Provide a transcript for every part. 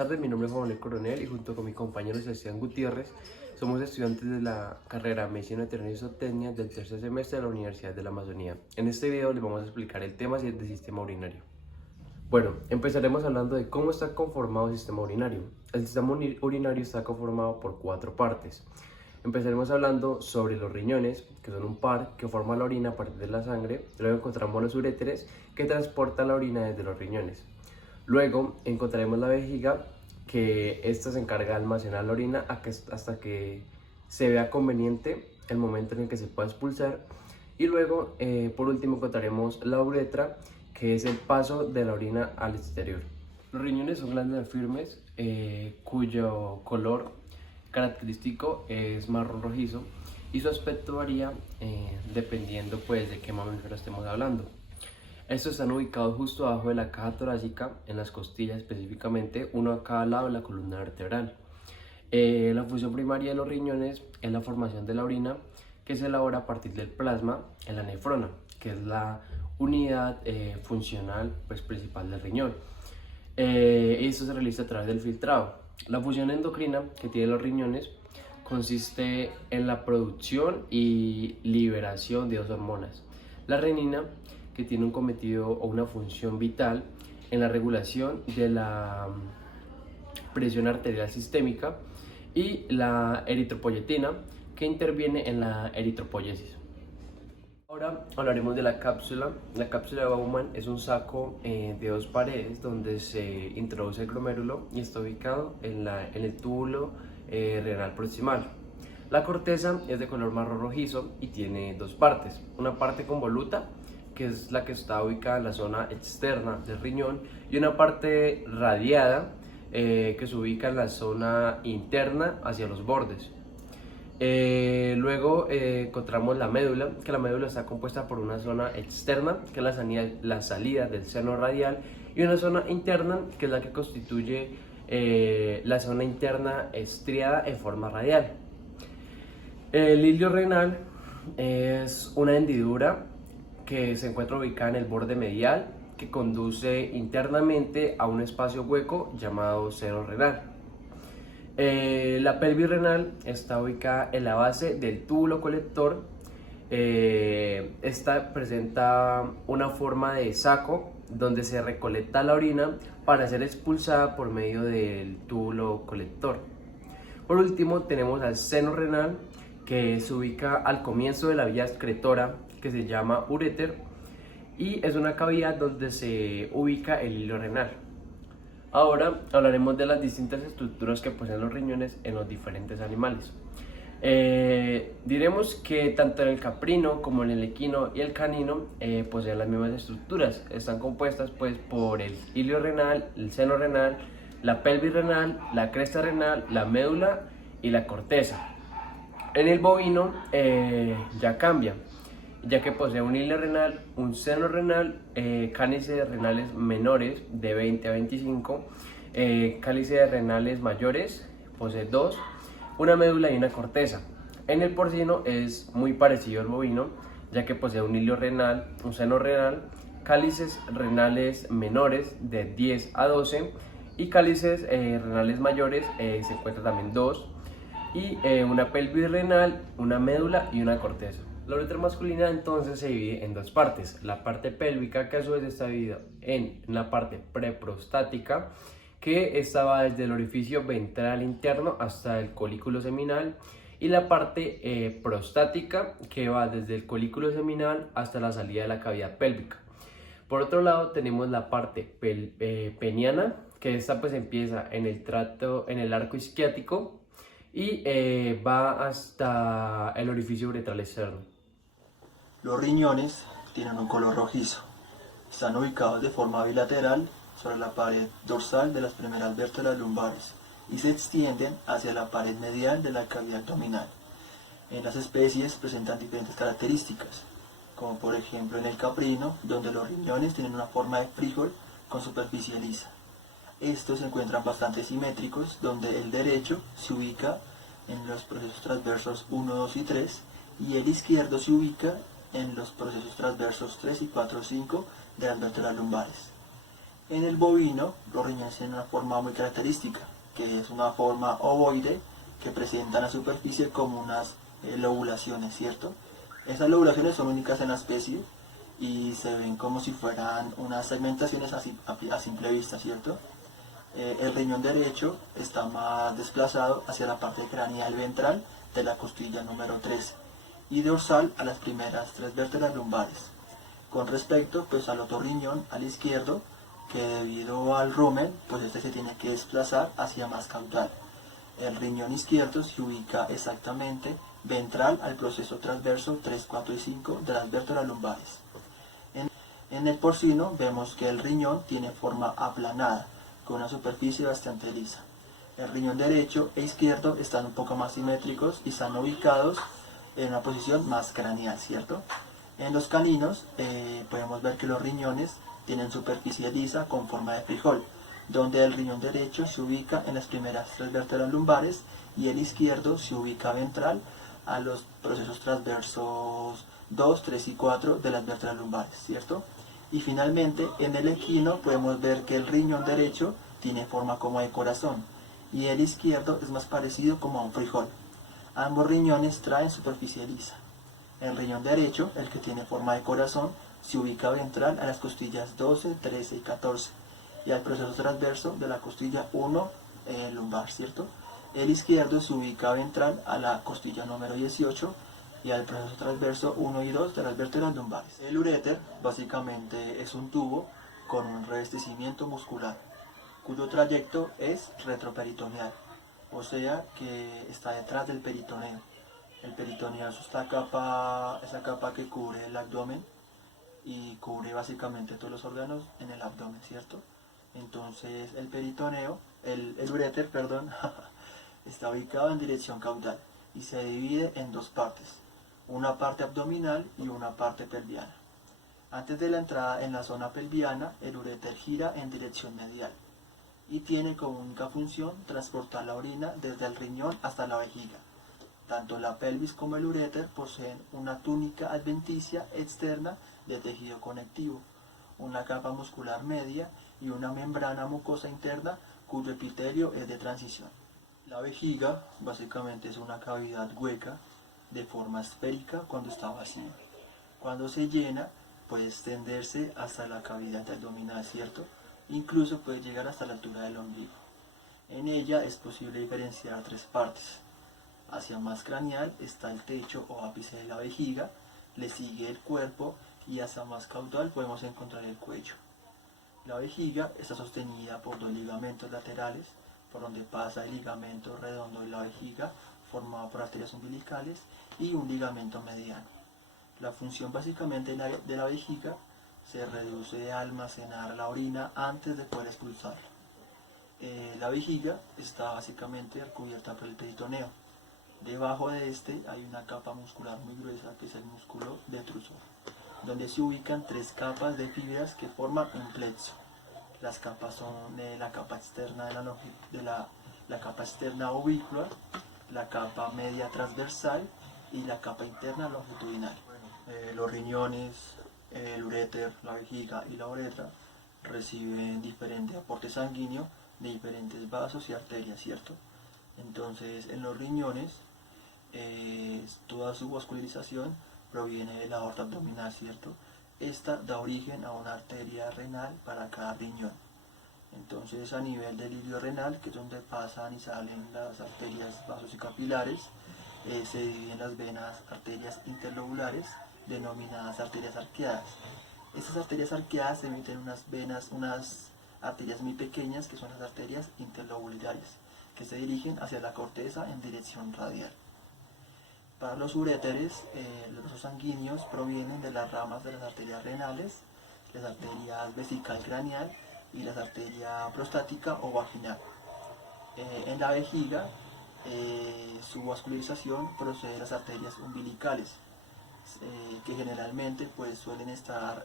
tardes, mi nombre es Juan Manuel Coronel y junto con mi compañero Sebastián Gutiérrez somos estudiantes de la carrera Medicina Veterinaria y Zootecnia del tercer semestre de la Universidad de la Amazonía. En este video les vamos a explicar el tema del sistema urinario. Bueno, empezaremos hablando de cómo está conformado el sistema urinario. El sistema urinario está conformado por 4 partes. Empezaremos hablando sobre los riñones, que son un par que forman la orina a partir de la sangre. Luego encontramos los uréteres, que transportan la orina desde los riñones. Luego encontraremos la vejiga, que esta se encarga de almacenar la orina hasta que se vea conveniente el momento en el que se pueda expulsar. Y luego, por último, encontraremos la uretra, que es el paso de la orina al exterior. Los riñones son glándulas firmes cuyo color característico es marrón rojizo y su aspecto varía dependiendo pues de qué mamífero estemos hablando. Estos están ubicados justo abajo de la caja torácica, en las costillas específicamente, uno a cada lado de la columna vertebral. La función primaria de los riñones es la formación de la orina, que se elabora a partir del plasma en la nefrona, que es la unidad funcional pues, principal del riñón. Esto se realiza a través del filtrado. La función endocrina que tienen los riñones consiste en la producción y liberación de 2 hormonas. La renina, que tiene un cometido o una función vital en la regulación de la presión arterial sistémica, y la eritropoyetina, que interviene en la eritropoyesis. Ahora hablaremos de la cápsula. La cápsula de Bowman es un saco de 2 paredes donde se introduce el glomérulo y está ubicado en el túbulo renal proximal. La corteza es de color marrón rojizo y tiene 2 partes. Una parte convoluta, que es la que está ubicada en la zona externa del riñón, y una parte radiada que se ubica en la zona interna hacia los bordes. Luego encontramos la médula, que la médula está compuesta por una zona externa, que es la salida del seno radial, y una zona interna, que es la que constituye la zona interna estriada en forma radial. El hilio renal es una hendidura que se encuentra ubicada en el borde medial, que conduce internamente a un espacio hueco llamado seno renal. La pelvis renal está ubicada en la base del túbulo colector. Esta presenta una forma de saco donde se recolecta la orina para ser expulsada por medio del túbulo colector. Por último tenemos al seno renal, que se ubica al comienzo de la vía excretora, que se llama uréter, y es una cavidad donde se ubica el hilo renal. Ahora hablaremos de las distintas estructuras que poseen los riñones en los diferentes animales. Diremos que tanto en el caprino como en el equino y el canino poseen las mismas estructuras. Están compuestas pues por el hilio renal, el seno renal, la pelvis renal, la cresta renal, la médula y la corteza. En el bovino ya cambia, ya que posee un hilio renal, un seno renal, cálices renales menores de 20 a 25, cálices renales mayores, posee 2, una médula y una corteza. En el porcino es muy parecido al bovino, ya que posee un hilio renal, un seno renal, cálices renales menores de 10 a 12 y cálices renales mayores se encuentran también 2, y una pelvis renal, una médula y una corteza. La uretra masculina entonces se divide en 2 partes: la parte pélvica, que a su vez está dividida en la parte preprostática, que esta va desde el orificio ventral interno hasta el colículo seminal, y la parte prostática, que va desde el colículo seminal hasta la salida de la cavidad pélvica. Por otro lado tenemos la parte peniana, que esta pues empieza en el arco isquiático y va hasta el orificio uretral externo. Los riñones tienen un color rojizo. Están ubicados de forma bilateral sobre la pared dorsal de las primeras vértebras lumbares y se extienden hacia la pared medial de la cavidad abdominal. En las especies presentan diferentes características, como por ejemplo en el caprino, donde los riñones tienen una forma de frijol con superficie lisa. Estos se encuentran bastante simétricos, donde el derecho se ubica en los procesos transversos 1, 2 y 3 y el izquierdo se ubica en los procesos transversos 3 y 4, 5 de las vértebras lumbares. En el bovino, los riñones tienen una forma muy característica, que es una forma ovoide que presenta la superficie como unas lobulaciones, ¿cierto? Esas lobulaciones son únicas en la especie y se ven como si fueran unas segmentaciones a simple vista, ¿cierto? El riñón derecho está más desplazado hacia la parte craneal ventral de la costilla número 13 y dorsal a las primeras 3 vértebras lumbares. Con respecto pues al otro riñón, al izquierdo, que debido al rumen, pues este se tiene que desplazar hacia más caudal. El riñón izquierdo se ubica exactamente ventral al proceso transverso 3, 4 y 5 de las vértebras lumbares. En el porcino vemos que el riñón tiene forma aplanada, con una superficie bastante lisa. El riñón derecho e izquierdo están un poco más simétricos y están ubicados en una posición más craneal, ¿cierto? En los caninos podemos ver que los riñones tienen superficie lisa con forma de frijol, donde el riñón derecho se ubica en las primeras 3 vértebras lumbares y el izquierdo se ubica ventral a los procesos transversos 2, 3 y 4 de las vértebras lumbares, ¿cierto? Y finalmente, en el equino podemos ver que el riñón derecho tiene forma como de corazón y el izquierdo es más parecido como a un frijol. Ambos riñones traen superficie lisa. El riñón derecho, el que tiene forma de corazón, se ubica ventral a las costillas 12, 13 y 14 y al proceso transverso de la costilla 1 lumbar, ¿cierto? El izquierdo se ubica ventral a la costilla número 18 y al proceso transverso 1 y 2 de las vértebras lumbares. El uréter básicamente es un tubo con un revestimiento muscular, cuyo trayecto es retroperitoneal, o sea que está detrás del peritoneo. El peritoneo es esa capa que cubre el abdomen y cubre básicamente todos los órganos en el abdomen, ¿cierto? Entonces el uréter, perdón, está ubicado en dirección caudal y se divide en dos partes, una parte abdominal y una parte pelviana. Antes de la entrada en la zona pelviana, el uréter gira en dirección medial y tiene como única función transportar la orina desde el riñón hasta la vejiga. Tanto la pelvis como el uréter poseen una túnica adventicia externa de tejido conectivo, una capa muscular media y una membrana mucosa interna cuyo epitelio es de transición. La vejiga básicamente es una cavidad hueca de forma esférica cuando está vacía. Cuando se llena puede extenderse hasta la cavidad abdominal, ¿cierto? Incluso puede llegar hasta la altura del ombligo. En ella es posible diferenciar tres partes. Hacia más craneal está el techo o ápice de la vejiga, le sigue el cuerpo y hacia más caudal podemos encontrar el cuello. La vejiga está sostenida por dos ligamentos laterales, por donde pasa el ligamento redondo de la vejiga, formado por arterias umbilicales, y un ligamento mediano. La función básicamente de la vejiga se reduce a almacenar la orina antes de poder expulsarla. La vejiga está básicamente cubierta por el peritoneo. Debajo de este hay una capa muscular muy gruesa que es el músculo detrusor, donde se ubican tres capas de fibras que forman un plexo. Las capas son la capa externa la capa externa oblicuar, la capa media transversal y la capa interna longitudinal. Los riñones, el uréter, la vejiga y la uretra reciben diferente aporte sanguíneo de diferentes vasos y arterias, ¿cierto? Entonces, en los riñones, toda su vascularización proviene de la aorta abdominal, ¿cierto? Esta da origen a una arteria renal para cada riñón. Entonces, a nivel del ilio renal, que es donde pasan y salen las arterias, vasos y capilares, se dividen las venas arterias interlobulares, denominadas arterias arqueadas. Estas arterias arqueadas emiten unas arterias muy pequeñas, que son las arterias interlobulares, que se dirigen hacia la corteza en dirección radial. Para los uréteres, los vasos sanguíneos provienen de las ramas de las arterias renales, las arterias vesical craneal y las arterias prostática o vaginal. En la vejiga, su vascularización procede de las arterias umbilicales, que generalmente pues suelen estar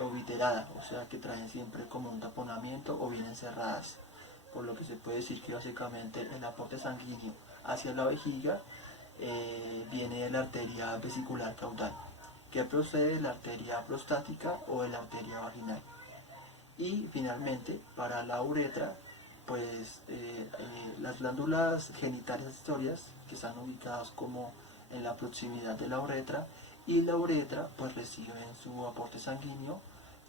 obiteradas, o sea que traen siempre como un taponamiento o vienen cerradas, por lo que se puede decir que básicamente el aporte sanguíneo hacia la vejiga viene de la arteria vesicular caudal, que procede de la arteria prostática o de la arteria vaginal. Y finalmente, para la uretra, pues las glándulas genitales accesorias, que están ubicadas como en la proximidad de la uretra, y la uretra pues reciben su aporte sanguíneo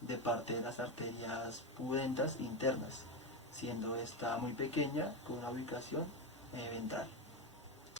de parte de las arterias pudentas internas, siendo esta muy pequeña con una ubicación ventral.